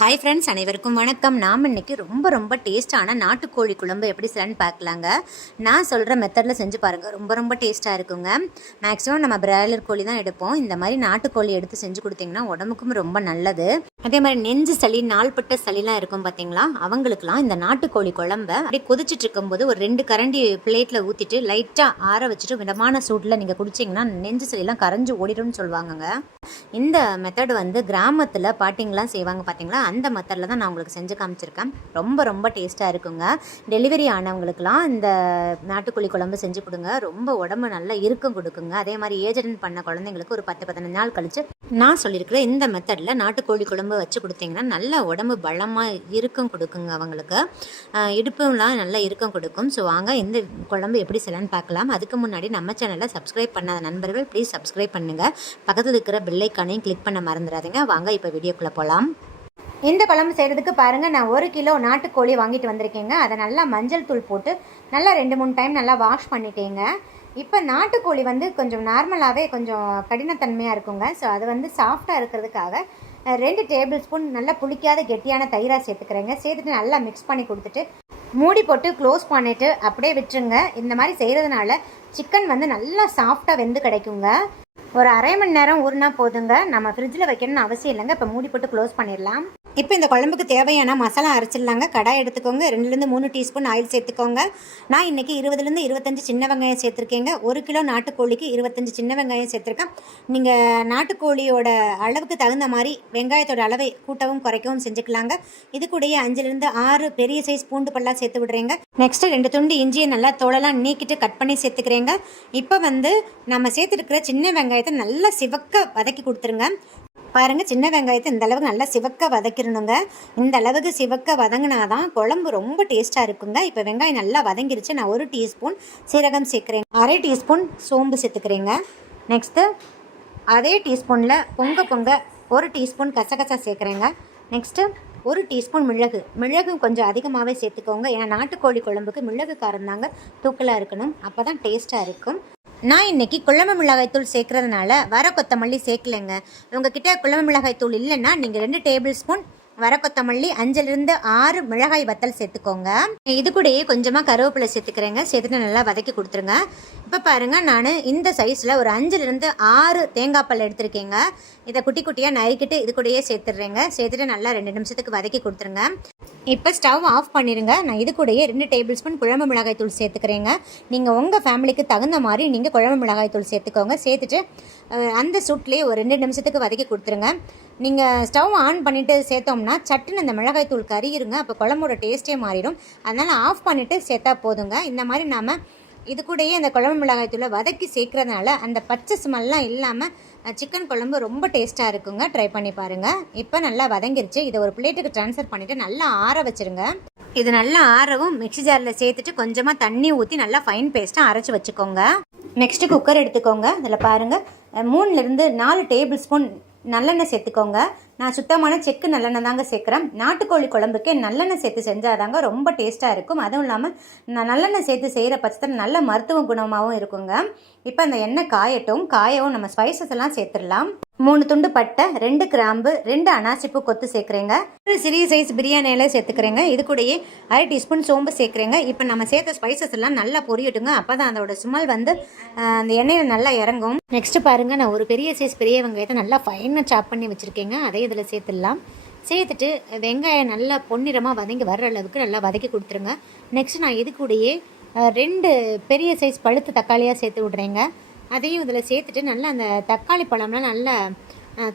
Hi friends அனைவருக்கும் வணக்கம். நாம் இன்னைக்கு ரொம்ப ரொம்ப டேஸ்ட்டான நாட்டுக்கோழி குழம்பு எப்படி செய்யலான்னு பார்க்கலாங்க. நான் சொல்கிற மெத்தடில் செஞ்சு பாருங்கள் ரொம்ப ரொம்ப டேஸ்ட்டாக இருக்குங்க. மேக்ஸிமம் நம்ம பிராய்லர் கோழி தான் எடுப்போம். இந்த மாதிரி நாட்டுக்கோழி எடுத்து செஞ்சு கொடுத்தீங்கன்னா உடம்புக்கும் ரொம்ப நல்லது. அதே மாதிரி நெஞ்சு சளி நாள்பட்ட சளிலாம் இருக்கும் பார்த்தீங்களா அவங்களுக்குலாம் இந்த நாட்டுக்கோழி குழம்ப அப்படியே கொதிச்சிட்டு இருக்கும்போது ஒரு ரெண்டு கரண்டி பிளேட்டில் ஊற்றிட்டு லைட்டாக ஆற வச்சுட்டு மிதமான சூட்டில் நீங்கள் குடிச்சிங்கன்னா நெஞ்சு சளிலாம் கரைஞ்சு ஓடிடும்னு சொல்லுவாங்கங்க. இந்த மெத்தட் வந்து கிராமத்தில் பாட்டிங்கெலாம் செய்வாங்க பார்த்தீங்களா அந்த மெத்தடில் தான் நான் உங்களுக்கு செஞ்சு காமிச்சிருக்கேன். ரொம்ப ரொம்ப டேஸ்ட்டாக இருக்குங்க. டெலிவரி ஆனவங்களுக்குலாம் இந்த நாட்டுக்கோழி குழம்பு செஞ்சு கொடுங்க. ரொம்ப உடம்பு நல்லா இறுக்கம் கொடுக்குங்க. அதே மாதிரி ஏஜென்ட் பண்ண குழந்தைங்களுக்கு ஒரு பத்து பதினஞ்சு நாள் கழிச்சு நான் சொல்லியிருக்கிற இந்த மெத்தடில் நாட்டுக்கோழி குழம்பு வச்சு கொடுத்தீங்கன்னா நல்ல உடம்பு பலமாக இறுக்கம் கொடுக்குங்க அவங்களுக்கு. இடுப்புலாம் நல்லா இறுக்கம் கொடுக்கும். ஸோ வாங்க இந்த குழம்பு எப்படி செய்யலான்னு பார்க்கலாம். அதுக்கு முன்னாடி நம்ம சேனலை சப்ஸ்கிரைப் பண்ணாத நண்பர்கள் ப்ளீஸ் சப்ஸ்கிரைப் பண்ணுங்கள் பக்கத்தில் இருக்கிற பெல்லைக்கானையும் கிளிக் பண்ண மறந்துடாதீங்க. வாங்க இப்போ வீடியோக்குள்ளே போகலாம் இந்த குழம்பு செய்கிறதுக்கு பாருங்கள் நான் ஒரு கிலோ நாட்டுக்கோழி வாங்கிட்டு வந்திருக்கேங்க. அதை நல்லா மஞ்சள் தூள் போட்டு நல்லா ரெண்டு மூணு டைம் நல்லா வாஷ் பண்ணிட்டேங்க. இப்போ நாட்டுக்கோழி வந்து கொஞ்சம் நார்மலாகவே கொஞ்சம் கடினத்தன்மையாக இருக்குங்க. ஸோ அது வந்து சாஃப்டாக இருக்கிறதுக்காக ரெண்டு டேபிள் ஸ்பூன் நல்லா புளிக்காத கெட்டியான தயிராக சேர்த்துக்கிறேங்க. சேர்த்துட்டு நல்லா மிக்ஸ் பண்ணி கொடுத்துட்டு மூடி போட்டு க்ளோஸ் பண்ணிவிட்டு அப்படியே விட்டுருங்க. இந்த மாதிரி செய்கிறதுனால சிக்கன் வந்து நல்லா சாஃப்டாக வெந்து கிடைக்குங்க. ஒரு அரை மணி நேரம் ஊறினா போதுங்க. நம்ம ஃப்ரிட்ஜில் வைக்கணும்னு அவசியம் இல்லைங்க. இப்போ மூடி போட்டு க்ளோஸ் பண்ணிடலாம். இப்போ இந்த குழம்புக்கு தேவையான மசாலா அரைச்சிடலாங்க. கடாய் எடுத்துக்கோங்க. ரெண்டுலேருந்து மூணு டீஸ்பூன் ஆயில் சேர்த்துக்கோங்க. நான் இன்றைக்கி இருபதுலேருந்து இருபத்தஞ்சி சின்ன வெங்காயம் சேர்த்துருக்கேங்க. ஒரு கிலோ நாட்டுக்கோழிக்கு இருபத்தஞ்சி சின்ன வெங்காயம் சேர்த்துருக்கேன். நீங்கள் நாட்டுக்கோழியோட அளவுக்கு தகுந்த மாதிரி வெங்காயத்தோட அளவை கூட்டவும் குறைக்கவும் செஞ்சுக்கலாங்க. இது கூடயே அஞ்சுலேருந்து ஆறு பெரிய சைஸ் பூண்டு பல்லாக சேர்த்து விடுறேங்க. நெக்ஸ்ட்டு ரெண்டு துண்டு இஞ்சியை நல்லா தோலெல்லாம் நீக்கிட்டு கட் பண்ணி சேர்த்துக்கிறேங்க. இப்போ வந்து நம்ம சேர்த்துருக்கிற சின்ன வெங்காயத்தை நல்லா சிவக்க வதக்கி கொடுத்துருங்க. பாருங்க சின்ன வெங்காயத்தை இந்த அளவுக்கு நல்லா சிவக்க வதக்கிடணுங்க. இந்த அளவுக்கு சிவக்க வதங்கினாதான் குழம்பு ரொம்ப டேஸ்ட்டாக இருக்குங்க. இப்போ வெங்காயம் நல்லா வதங்கிருச்சு நான் ஒரு டீஸ்பூன் சீரகம் சேர்க்குறேன். அரை டீஸ்பூன் சோம்பு சேர்த்துக்கிறேங்க. நெக்ஸ்ட்டு அதே டீஸ்பூனில் பொங்க பொங்க ஒரு டீஸ்பூன் கசகசா சேர்க்குறேங்க. நெக்ஸ்ட்டு ஒரு டீஸ்பூன் மிளகு. மிளகு கொஞ்சம் அதிகமாகவே சேர்த்துக்கோங்க. ஏன்னா நாட்டுக்கோழி குழம்புக்கு மிளகு காரம் தாங்க தூக்கலாக இருக்கணும். அப்போ தான் டேஸ்ட்டாக இருக்கும். நான் இன்னைக்கு குழம்பு மிளகாய் தூள் சேர்க்கறதுனால வர கொத்தமல்லி சேர்க்கலைங்க. உங்ககிட்ட குழம்பு மிளகாய் தூள் இல்லைன்னா நீங்கள் ரெண்டு டேபிள் ஸ்பூன் வர கொத்தமல்லி அஞ்சிலிருந்து ஆறு மிளகாய் வத்தல் சேர்த்துக்கோங்க. இது கூடயே கொஞ்சமாக கருவேப்பிலை சேர்த்துக்கிறேங்க. சேர்த்துட்டு நல்லா வதக்கி கொடுத்துருங்க. இப்போ பாருங்கள் நான் இந்த சைஸில் ஒரு அஞ்சுலேருந்து ஆறு தேங்காய் பல் எடுத்திருக்கேங்க. இதை குட்டி குட்டியாக நறுக்கிட்டு இது கூடயே சேர்த்துடுறேங்க சேர்த்துட்டு நல்லா ரெண்டு நிமிஷத்துக்கு வதக்கி கொடுத்துருங்க. இப்போ ஸ்டவ் ஆஃப் பண்ணிடுங்க நான் இது கூடயே ரெண்டு டேபிள் ஸ்பூன் குழம்பு மிளகாய் தூள் சேர்த்துக்கிறேங்க. நீங்கள் உங்கள் ஃபேமிலிக்கு தகுந்த மாதிரி நீங்கள் குழம்பு மிளகாய் தூள் சேர்த்துக்கோங்க. சேர்த்துட்டு அந்த சூட்லேயே ஒரு ரெண்டு நிமிஷத்துக்கு வதக்கி கொடுத்துருங்க. நீங்கள் ஸ்டவ் ஆன் பண்ணிவிட்டு சேர்த்தோம்னா சட்டுன்னு அந்த மிளகாய் தூள் கறியிருங்க அப்போ குழம்போட டேஸ்ட்டே மாறிடும். அதனால் ஆஃப் பண்ணிவிட்டு சேர்த்தா போதுங்க. இந்த மாதிரி நாம் இது கூடயே அந்த குழம்பு மிளகாய் தூளை வதக்கி சேர்க்குறதுனால அந்த பச்சை ஸ்மெல்லாம் இல்லாமல் சிக்கன் குழம்பு ரொம்ப டேஸ்ட்டாக இருக்குங்க. ட்ரை பண்ணி பாருங்கள் இப்போ நல்லா வதங்கிருச்சு. இதை ஒரு பிளேட்டுக்கு ட்ரான்ஸ்ஃபர் பண்ணிவிட்டு நல்லா ஆற வச்சுருங்க. இது நல்லா ஆறவும் மிக்ஸி ஜாரில் சேர்த்துட்டு கொஞ்சமாக தண்ணி ஊற்றி நல்லா ஃபைன் பேஸ்ட்டாக அரைச்சி வச்சுக்கோங்க. நெக்ஸ்ட்டு குக்கர் எடுத்துக்கோங்க. இதில் பாருங்கள் மூணுலேருந்து நாலு டேபிள் ஸ்பூன் நல்லெண்ணெய் சேர்த்துக்கோங்க. நான் சுத்தமான செக்கு நல்லெண்ணெய் தாங்க சேர்க்குறேன். நாட்டுக்கோழி குழம்புக்கே நல்லெண்ணெய் சேர்த்து செஞ்சால் தாங்க ரொம்ப டேஸ்ட்டாக இருக்கும். அதுவும் இல்லாமல் நான் நல்லெண்ணெய் சேர்த்து செய்கிற பட்சத்தில் நல்ல மருத்துவ குணமாகவும் இருக்குங்க. இப்போ அந்த எண்ணெய் காயட்டும். காயவும் நம்ம ஸ்பைசஸ் எல்லாம் சேர்த்துடலாம். மூணு துண்டு பட்டை ரெண்டு கிராம்பு ரெண்டு அனாசிப்பு கொத்து சேர்க்குறேங்க. ஒரு சிறிய சைஸ் பிரியாணி இலை சேர்த்துக்கிறேங்க. இது கூடயே அரை டீஸ்பூன் சோம்பு சேர்க்குறேங்க. இப்போ நம்ம சேர்த்த ஸ்பைசஸ் எல்லாம் நல்லா பொரியட்டுங்க. அப்போ தான் அதோட சுமல் வந்து அந்த எண்ணெயில் நல்லா இறங்கும். நெக்ஸ்ட்டு பாருங்க. நான் ஒரு பெரிய சைஸ் பெரிய வெங்காயத்தை நல்லா ஃபைனாக சாப் பண்ணி வச்சுருக்கேங்க. அதே இதில் சேர்த்துடலாம். சேர்த்துட்டு வெங்காயம் நல்லா பொன்னிறமாக வதங்கி வர்ற அளவுக்கு நல்லா வதக்கி கொடுத்துருங்க. நெக்ஸ்ட் நான் இது கூடயே ரெண்டு பெரிய சைஸ் பழுத்த தக்காளியாக சேர்த்து விட்றேங்க. அதையும் இதில் சேர்த்துட்டு நல்லா அந்த தக்காளி பழம்லாம் நல்லா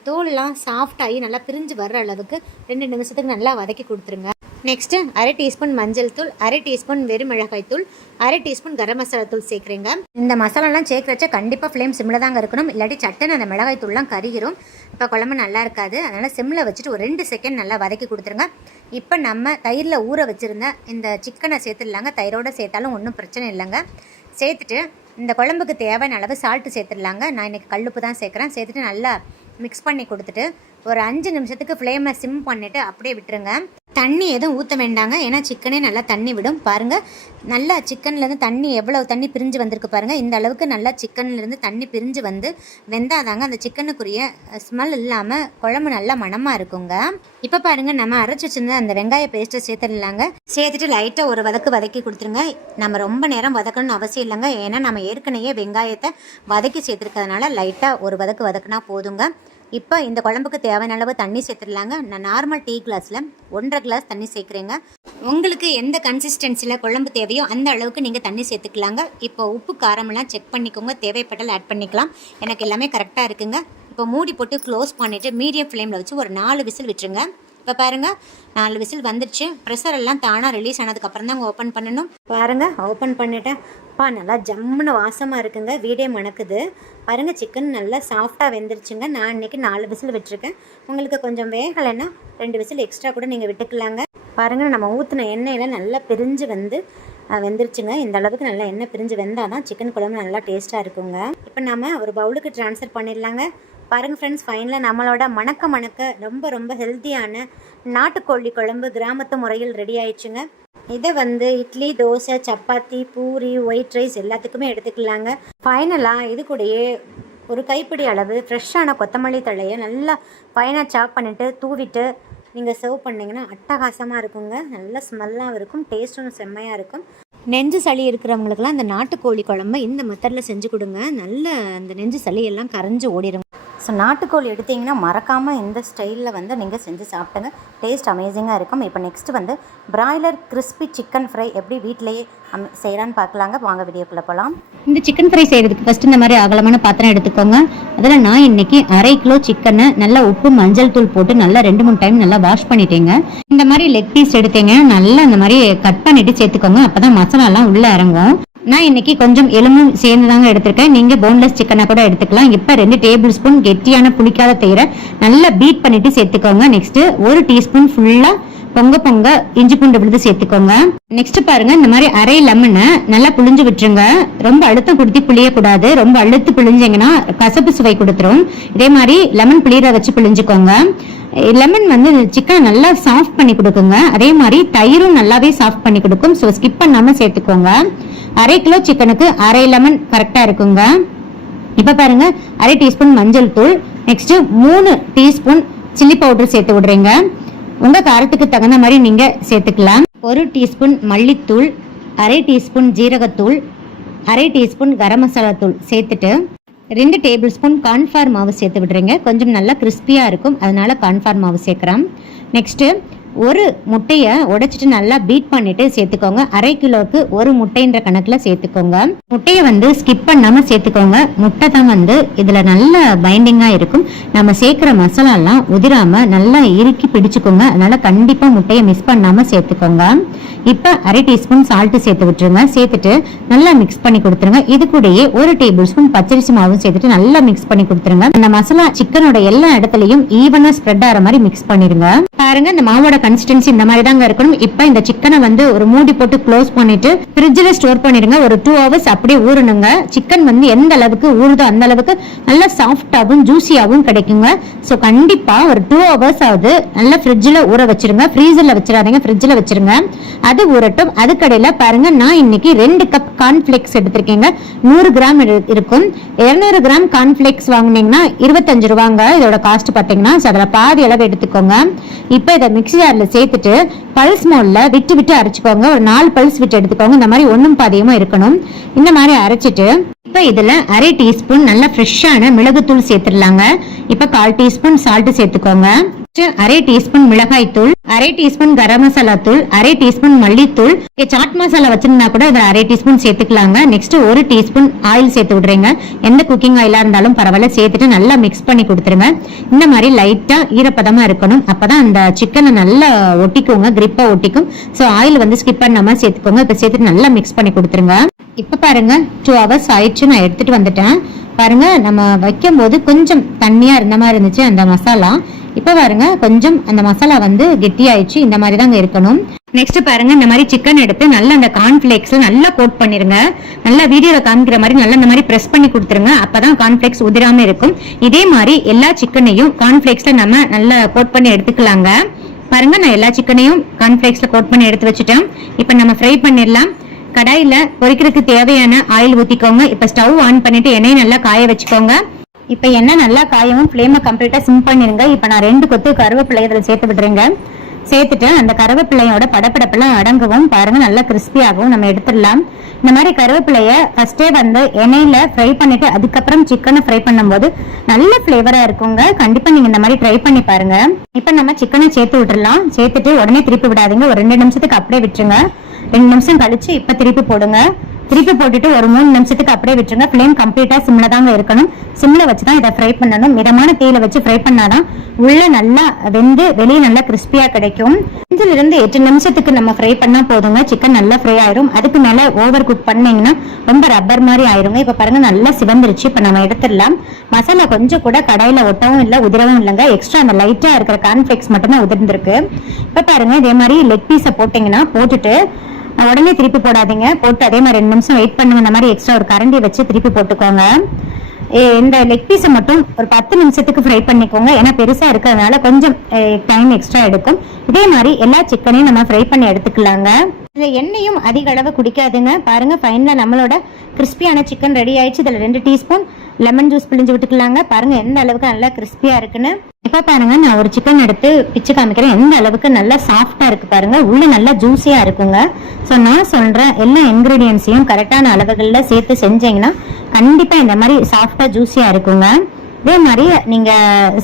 தோலெலாம் சாஃப்டாகி நல்லா பிரிஞ்சு வர்ற அளவுக்கு ரெண்டு நிமிஷத்துக்கு நல்லா வதக்கி கொடுத்துருங்க. நெக்ஸ்ட்டு அரை டீஸ்பூன் மஞ்சள் தூள் அரை டீஸ்பூன் வெறும் மிளகாய் தூள் அரை டீஸ்பூன் கரம் மசாலா தூள் சேர்க்குறேங்க. இந்த மசாலாலாம் சேர்க்குறச்ச கண்டிப்பாக ஃப்ளேம் சிம்மில் தாங்க இருக்கணும். இல்லாட்டி சட்டன் அந்த மிளகாய் தூள்லாம் கருகிரும். இப்போ குழம்பு நல்லா இருக்காது. அதனால் சிம்மில் வச்சுட்டு ஒரு ரெண்டு செகண்ட் நல்லா வதக்கி கொடுத்துருங்க. இப்போ நம்ம தயிரில் ஊற வச்சுருந்த இந்த சிக்கனை சேர்த்துடலாங்க. தயிரோட சேர்த்தாலும் ஒன்றும் பிரச்சனை இல்லைங்க. சேர்த்துட்டு இந்த குழம்புக்கு தேவையான அளவு சால்ட்டு சேர்த்துடலாங்க. நான் இன்றைக்கி கல்லுப்பு தான் சேர்க்குறேன். சேர்த்துட்டு நல்லா மிக்ஸ் பண்ணி கொடுத்துட்டு ஒரு அஞ்சு நிமிஷத்துக்கு ஃப்ளேமை சிம் பண்ணிவிட்டு அப்படியே விட்டுருங்க. தண்ணி எதுவும் ஊற்ற வேண்டாங்க. ஏன்னா சிக்கனே நல்லா தண்ணி விடும். பாருங்கள் நல்லா சிக்கன்லேருந்து தண்ணி எவ்வளோ தண்ணி பிரிஞ்சு வந்திருக்கு பாருங்கள் இந்த அளவுக்கு நல்லா சிக்கன்லேருந்து தண்ணி பிரிஞ்சு வந்து வெந்தாதாங்க. அந்த சிக்கனுக்குரிய ஸ்மெல் இல்லாமல் குழம்பு நல்லா மணமாக இருக்குங்க. இப்போ பாருங்கள் நம்ம அரைச்சி வச்சுருந்த அந்த வெங்காய பேஸ்ட்டை சேர்த்துடலாங்க. சேர்த்துட்டு லைட்டாக ஒரு வதக்கு வதக்கி கொடுத்துருங்க. நம்ம ரொம்ப நேரம் வதக்கணும்னு அவசியம் இல்லைங்க. ஏன்னா நம்ம ஏற்கனவே வெங்காயத்தை வதக்கி சேர்த்துருக்கிறதுனால லைட்டாக ஒரு வதக்கு வதக்குனா போதுங்க. இப்போ இந்த குழம்புக்கு தேவையான அளவு தண்ணி சேர்த்துடலாங்க. நான் நார்மல் டீ கிளாஸில் ஒன்றரை கிளாஸ் தண்ணி சேர்க்குறேங்க. உங்களுக்கு எந்த கன்சிஸ்டன்சியில் குழம்பு தேவையோ அந்த அளவுக்கு நீங்கள் தண்ணி சேர்த்துக்கலாங்க. இப்போ உப்பு காரமெல்லாம் செக் பண்ணிக்கோங்க. தேவைப்பட்டால் ஆட் பண்ணிக்கலாம். எனக்கு எல்லாமே கரெக்டாக இருக்குங்க. இப்போ மூடி போட்டு க்ளோஸ் பண்ணிவிட்டு மீடியம் ஃப்ளேமில் வச்சு ஒரு நாலு விசில் விட்டுருங்க. இப்போ பாருங்கள் நாலு விசில் வந்துடுச்சு ப்ரெஷர் எல்லாம் தானாக ரிலீஸ் ஆனதுக்கப்புறம் தான் ஓப்பன் பண்ணணும். பாருங்கள் ஓப்பன் பண்ணிவிட்டேன் அப்பா நல்லா ஜம்முன்னு வாசமாக இருக்குங்க. வீடே மணக்குது. பாருங்கள் சிக்கன் நல்லா சாஃப்டாக வெந்துருச்சுங்க. நான் இன்னைக்கு நாலு விசில் விட்டுருக்கேன். உங்களுக்கு கொஞ்சம் வேகலைன்னா ரெண்டு விசில் எக்ஸ்ட்ரா கூட நீங்கள் விட்டுக்கலாங்க. பாருங்கள் நம்ம ஊற்றின எண்ணெயில் நல்லா பிரிஞ்சு வந்து வெந்துருச்சுங்க. இந்த அளவுக்கு நல்லா எண்ணெய் பிரிஞ்சு வெந்தால் தான் சிக்கன் குழம்பு நல்லா டேஸ்ட்டாக இருக்குங்க. இப்போ நம்ம ஒரு பவுலுக்கு ட்ரான்ஸ்ஃபர் பண்ணிடலாங்க. பாருங்கள் ஃப்ரெண்ட்ஸ் ஃபைனில் நம்மளோட மணக்க மணக்க ரொம்ப ரொம்ப ஹெல்த்தியான நாட்டுக்கோழி குழம்பு கிராமத்து முறையில் ரெடி ஆயிடுச்சுங்க. இதை வந்து இட்லி தோசை சப்பாத்தி பூரி ஒயிட் ரைஸ் எல்லாத்துக்குமே எடுத்துக்கலாங்க. ஃபைனலாக இது கூடயே ஒரு கைப்பிடி அளவு ஃப்ரெஷ்ஷான கொத்தமல்லி தழையை நல்லா ஃபைனாக சாப் பண்ணிவிட்டு தூவிட்டு நீங்கள் சர்வ் பண்ணிங்கன்னா அட்டகாசமாக இருக்குங்க. நல்ல ஸ்மெல்லாகவும் இருக்கும் டேஸ்ட்டும் செம்மையாக இருக்கும். நெஞ்சு சளி இருக்கிறவங்களுக்குலாம் இந்த நாட்டுக்கோழி குழம்பு இந்த மெத்தடில் செஞ்சு கொடுங்க. நல்ல அந்த நெஞ்சு சளி எல்லாம் கரைஞ்சி ஓடிடுங்க ஸோ நாட்டுக்கோழி எடுத்தீங்கன்னா மறக்காமல் இந்த ஸ்டைலில் வந்து நீங்கள் செஞ்சு சாப்பிட்டுங்க டேஸ்ட் அமேசிங்காக இருக்கும். இப்போ நெக்ஸ்ட் வந்து பிராய்லர் கிறிஸ்பி சிக்கன் ஃப்ரை எப்படி வீட்டிலேயே அம் செய்கிறான்னு பார்க்கலாங்க. வாங்க வீடியோக்குள்ளே போகலாம் இந்த சிக்கன் ஃப்ரை செய்யறதுக்கு ஃபர்ஸ்ட் இந்த மாதிரி அகலமான பாத்திரம் எடுத்துக்கோங்க. அதில் நான் இன்னைக்கு அரை கிலோ சிக்கனை நல்லா உப்பு மஞ்சள் தூள் போட்டு நல்லா ரெண்டு மூணு டைம் நல்லா வாஷ் பண்ணிட்டேங்க. இந்த மாதிரி லெக் பீஸ் எடுத்தீங்கன்னா நல்லா இந்த மாதிரி கட் பண்ணிவிட்டு சேர்த்துக்கோங்க. அப்போ தான் மசாலாலாம் உள்ளே இறங்கும். நான் இன்னைக்கு கொஞ்சம் எலும்பும் சேர்ந்து தாங்க எடுத்திருக்கேன். நீங்க போன்லெஸ் சிக்கனை கூட எடுத்துக்கலாம். இப்போ ரெண்டு டேபிள் ஸ்பூன் கெட்டியான புளிக்காத தயிரை நல்லா பீட் பண்ணிட்டு சேர்த்துக்கோங்க. நெக்ஸ்ட் ஒரு டீஸ்பூன் ஃபுல்லா பொங்க பொங்க இஞ்சி பூண்டு விழுது சேர்த்துக்கோங்க. நெக்ஸ்ட் பாருங்க இந்த மாதிரி அரை லெமனை நல்லா புளிஞ்சு விட்டுருங்க. ரொம்ப அழுத்தம் கொடுத்து புளிய கூடாது ரொம்ப அழுத்து பிழிஞ்சிங்கன்னா கசப்பு சுவை கொடுத்துரும். இதே மாதிரி லெமன் புளியற வச்சு புளிஞ்சுக்கோங்க லெமன் வந்து சிக்கன் நல்லா சாஃப்ட் பண்ணி கொடுக்குங்க. அதே மாதிரி தயிரும் நல்லாவே சாஃப்ட் பண்ணி கொடுக்கும். ஸோ ஸ்கிப் பண்ணாமல் சேர்த்துக்கோங்க. அரை கிலோ சிக்கனுக்கு அரை லெமன் கரெக்டாக இருக்குங்க. இப்போ பாருங்க அரை டீஸ்பூன் மஞ்சள் தூள் நெக்ஸ்ட்டு மூணு டீஸ்பூன் சில்லி பவுடர் சேர்த்து விடுறீங்க. உங்கள் காரத்துக்கு தகுந்த மாதிரி நீங்கள் சேர்த்துக்கலாம். ஒரு டீஸ்பூன் மல்லித்தூள் அரை டீஸ்பூன் ஜீரகத்தூள் அரை டீஸ்பூன் கரம் மசாலா தூள் சேர்த்துட்டு ரெண்டு டேபிள் ஸ்பூன் கான்ஃபார் மாவு சேர்த்து விடுறீங்க கொஞ்சம் நல்லா கிறிஸ்பியாக இருக்கும். அதனால கான்ஃபார் மாவு சேர்க்குறோம். நெக்ஸ்ட்டு ஒரு முட்டையை உடைச்சிட்டு நல்லா பீட் பண்ணிட்டு சேர்த்துக்கோங்க. அரை கிலோவுக்கு ஒரு முட்டைன்ற கணக்கில் சேர்த்துக்கோங்க. முட்டையை வந்து ஸ்கிப் பண்ணாமல் சேர்த்துக்கோங்க. முட்டை தான் வந்து இதில் நல்ல பைண்டிங்காக இருக்கும். நம்ம சேர்க்குற மசாலாலாம் உதிராமல் நல்லா இறுக்கி பிடிச்சுக்கோங்க. அதனால் கண்டிப்பாக முட்டையை மிஸ் பண்ணாமல் சேர்த்துக்கோங்க. இப்போ அரை டீஸ்பூன் சால்ட்டு சேர்த்து விட்டுருங்க. சேர்த்துட்டு நல்லா மிக்ஸ் பண்ணி கொடுத்துருங்க. இது கூடயே ஒரு டேபிள் ஸ்பூன் பச்சரிசி மாவும் சேர்த்துட்டு நல்லா மிக்ஸ் பண்ணி கொடுத்துருங்க. அந்த மசாலா சிக்கனோட எல்லா இடத்துலயும் ஈவனாக ஸ்ப்ரெட் ஆகிற மாதிரி மிக்ஸ் பண்ணிருங்க பாருங்க இந்த மாவோட கன்சிஸ்டன்சி இந்த மாதிரி தாங்க இருக்கணும். இப்போ இந்த சிக்கனை வந்து ஒரு மூடி போட்டு க்ளோஸ் பண்ணிட்டு ஃப்ரிட்ஜில் ஸ்டோர் பண்ணிருங்க ஒரு டூ ஹவர்ஸ் அப்படியே ஊறணுங்க. சிக்கன் வந்து எந்த அளவுக்கு ஊறுதோ அந்த அளவுக்கு நல்லா சாஃப்டாகவும் ஜூஸியாகவும் கிடைக்குங்க. ஸோ கண்டிப்பா ஒரு டூ ஹவர்ஸ் ஆகுது. நல்லா ஃப்ரிட்ஜில் ஊற வச்சிருங்க. ஃப்ரீசரில் வச்சிடாதீங்க. ஃப்ரிட்ஜில் வச்சிருங்க. அது ஊறட்டும். அதுக்கடையில பாருங்க நான் இன்னைக்கு ரெண்டு கப் கார்ன்ஃபிளேக்ஸ் எடுத்திருக்கேங்க. நூறு கிராம் இருக்கும். இருநூறு கிராம் கார்ன்ஃபிளேக்ஸ் வாங்குனீங்கன்னா இருபத்தஞ்சு ரூபாங்க. இதோட காஸ்ட் பார்த்தீங்கன்னா ஸோ அதில் பாதி அளவு எடுத்துக்கோங்க. இப்போ இதை மிக்ஸி ஜாரில் சேர்த்துட்டு பல்ஸ் மோட்ல விட்டு விட்டு அரைச்சிக்கோங்க. ஒரு நாலு பல்ஸ் விட்டு எடுத்துக்கோங்க. இந்த மாதிரி ஒன்றும் பாதியமா இருக்கணும். இந்த மாதிரி அரைச்சிட்டு இப்போ இதுல அரை டீஸ்பூன் நல்லா ஃப்ரெஷ்ஷான மிளகுத்தூள் சேர்த்துடலாங்க. இப்போ கால் டீஸ்பூன் சால்ட் சேர்த்துக்கோங்க. அரை டீஸ்பூன் மிளகாய் தூள் அரை டீஸ்பூன் கரம் மசாலா தூள் அரை டீஸ்பூன் மல்லித்தூள். சாட் மசாலா வச்சிருந்தா கூட இதுல அரை டீஸ்பூன் சேர்த்துக்கலாங்க. நெக்ஸ்ட் ஒரு டீஸ்பூன் ஆயில் சேர்த்து விடுறீங்க. எந்த குக்கிங் ஆயிலா இருந்தாலும் பரவாயில்ல. சேர்த்துட்டு நல்லா மிக்ஸ் பண்ணி கொடுத்துருங்க. இந்த மாதிரி லைட்டா ஈரப்பதமா இருக்கணும். அப்பதான் அந்த சிக்கனை நல்லா ஒட்டிக்குங்க. கிரிப்பா ஒட்டிக்கும். ஸோ ஆயில் வந்து ஸ்கிப் பண்ணாம சேர்த்துக்கோங்க. இப்போ சேர்த்துட்டு நல்லா மிக்ஸ் பண்ணி கொடுத்துருங்க. இப்போ பாருங்க டூ ஹவர்ஸ் ஆயிடுச்சு. நான் எடுத்துட்டு வந்துட்டேன். பாருங்க நம்ம வைக்கும் போது கொஞ்சம் தண்ணியா இருந்த மாதிரி இருந்துச்சு அந்த மசாலா. இப்போ பாருங்க கொஞ்சம் அந்த மசாலா வந்து கெட்டியாயிடுச்சு இந்த மாதிரி தாங்க இருக்கணும். நெக்ஸ்ட் பாருங்க இந்த மாதிரி சிக்கன் எடுத்து நல்லா அந்த கார்ன்ஃபிளேக்ஸ்ல நல்லா கோட் பண்ணிருங்க. நல்லா வீடியோல காமிக்கிற மாதிரி நல்லா இந்த மாதிரி பிரஸ் பண்ணி கொடுத்துருங்க. அப்பதான் கார்ன்ஃபிளேக்ஸ் உதிராம இருக்கும். இதே மாதிரி எல்லா சிக்கனையும் கார்ன்ஃபிளேக்ஸ்ல நம்ம நல்லா கோட் பண்ணி எடுத்துக்கலாங்க. பாருங்க நான் எல்லா சிக்கனையும் கார்ன்ஃபிளேக்ஸ்ல கோட் பண்ணி எடுத்து வச்சுட்டேன். இப்போ நம்ம ஃப்ரை பண்ணிடலாம். கடாயில பொரிக்கிறதுக்கு தேவையான ஆயில் ஊத்திக்கோங்க. இப்போ ஸ்டவ் ஆன் பண்ணிட்டு எண்ணெயை நல்லா காய வச்சுக்கோங்க. இப்போ எண்ணெய் நல்லா காயவும் ஃப்ளேமை கம்ப்ளீட்டாக சிம் பண்ணிருங்க. இப்போ நான் ரெண்டு கொத்து கருவேப்பிலை இதில் சேர்த்து விடுறேங்க சேர்த்துட்டு அந்த கருவேப்பிள்ளையோட படப்படப்பெல்லாம் அடங்கவும் பாருங்க நல்லா கிறிஸ்பியாகவும் நம்ம எடுத்துடலாம். இந்த மாதிரி கருவேப்பிலைய ஃபர்ஸ்டே வந்து எண்ணெயில ஃப்ரை பண்ணிட்டு அதுக்கப்புறம் சிக்கனை ஃப்ரை பண்ணும்போது நல்ல ஃப்ளேவரா இருக்குங்க. கண்டிப்பா நீங்க இந்த மாதிரி ட்ரை பண்ணி பாருங்க. இப்போ நம்ம சிக்கனை சேர்த்து விட்டுடலாம். சேர்த்துட்டு உடனே திருப்பி விடாதீங்க. ஒரு ரெண்டு நிமிஷத்துக்கு அப்படியே விட்டுருங்க. ரெண்டு நிமிஷம் கழிச்சு இப்ப திருப்பி போடுங்க. திருப்பி போட்டுட்டு ஒரு மூணு நிமிஷத்துக்கு அப்படியே விட்டுருங்க. ஃப்ளேம் கம்ப்ளீட்டா சிம்ல தாங்க இருக்கணும். சிம்ல வச்சு தான் இதை ஃப்ரை பண்ணணும். மிதமான தீயில வச்சு ஃப்ரை பண்ணாதான் உள்ள நல்லா வெந்து வெளியே நல்லா கிறிஸ்பியா கிடைக்கும். அஞ்சுல இருந்து எட்டு நிமிஷத்துக்கு நம்ம ஃப்ரை பண்ணா போதுங்க. சிக்கன் நல்லா ஃப்ரை ஆயிரும். அதுக்கு மேல ஓவர் குக் பண்ணீங்கன்னா ரொம்ப ரப்பர் மாதிரி ஆயிருங்க. இப்ப பாருங்க நல்லா சிவந்துருச்சு. இப்ப நம்ம எடுத்துடலாம். மசாலா கொஞ்சம் கூட கடையில ஒட்டவும் இல்லை உதிரவும் இல்லைங்க. எக்ஸ்ட்ரா அந்த லைட்டா இருக்கிற கார்ன்ஃபிளேக்ஸ் மட்டும் தான் உதிர்ந்திருக்கு. இப்ப பாருங்க இதே மாதிரி லெக் பீஸை போட்டீங்கன்னா போட்டுட்டு உடனே திருப்பி போடாதீங்க. போட்டு அதே மாதிரி ரெண்டு நிமிஷம் வெயிட் பண்ணுங்க. இந்த மாதிரி எக்ஸ்ட்ரா ஒரு கரண்டி வச்சு திருப்பி போட்டுக்கோங்க. இந்த லெக் பீஸை மட்டும் ஒரு பத்து நிமிஷத்துக்கு ஃப்ரை பண்ணிக்கோங்க. ஏன்னா பெருசா இருக்கிறதுனால கொஞ்சம் டைம் எக்ஸ்ட்ரா எடுக்கும். இதே மாதிரி எல்லா சிக்கனையும் நம்ம ஃப்ரை பண்ணி எடுத்துக்கலாங்க. இந்த எண்ணெயும் அதிக அளவு குடிக்காதுங்க. பாருங்க ஃபைனலாக நம்மளோட கிறிஸ்பியான சிக்கன் ரெடி ஆயிடுச்சு. இதில் ரெண்டு டீஸ்பூன் லெமன் ஜூஸ் பிழிஞ்சு விட்டுக்கலாங்க. பாருங்க எந்த அளவுக்கு நல்லா கிறிஸ்பியா இருக்குன்னு. இப்போ பாருங்க நான் ஒரு சிக்கன் எடுத்து பிச்சு காமிக்கிறேன். எந்த அளவுக்கு நல்லா சாஃப்டா இருக்கு பாருங்க. உள்ள நல்லா ஜூஸியா இருக்குங்க. ஸோ நான் சொல்றேன் எல்லா இன்கிரீடியன்ஸையும் கரெக்டான அளவுகளில் சேர்த்து செஞ்சீங்கன்னா கண்டிப்பா இந்த மாதிரி சாஃப்டா ஜூஸியா இருக்குங்க. இதே மாதிரி நீங்க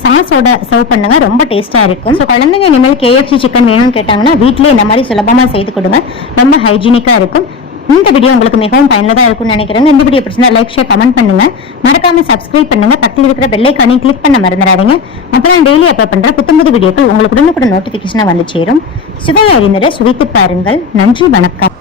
சாஸோட சர்வ் பண்ணுங்க ரொம்ப டேஸ்டா இருக்கும். ஸோ குழந்தைங்க இனிமேல் கேஎஃப்சி சிக்கன் வேணும்னு கேட்டாங்கன்னா வீட்லயே இந்த மாதிரி சுலபமா செய்து கொடுங்க. ரொம்ப ஹைஜீனிக்கா இருக்கும். இந்த வீடியோ உங்களுக்கு மிகவும் பயனுள்ளதா இருக்கும்னு நினைக்கிறேன். இந்த வீடியோ பிடிச்சா லைக் ஷேர் கமெண்ட் பண்ணுங்க. மறக்காம சப்ஸ்கிரைப் பண்ணுங்க. பக்கத்தில் இருக்கிற பெல் கிளிக் பண்ண மறந்துடாதீங்க. அப்புறம் டெய்லி அப்லோட் பண்ற புத்தம்பது வீடியோக்கள் உங்களுக்கு உடனுக்குடன் நோட்டிபிகேஷனா வந்து சேரும். சுவையை அறிந்திட சுவைத்து பாருங்கள். நன்றி வணக்கம்.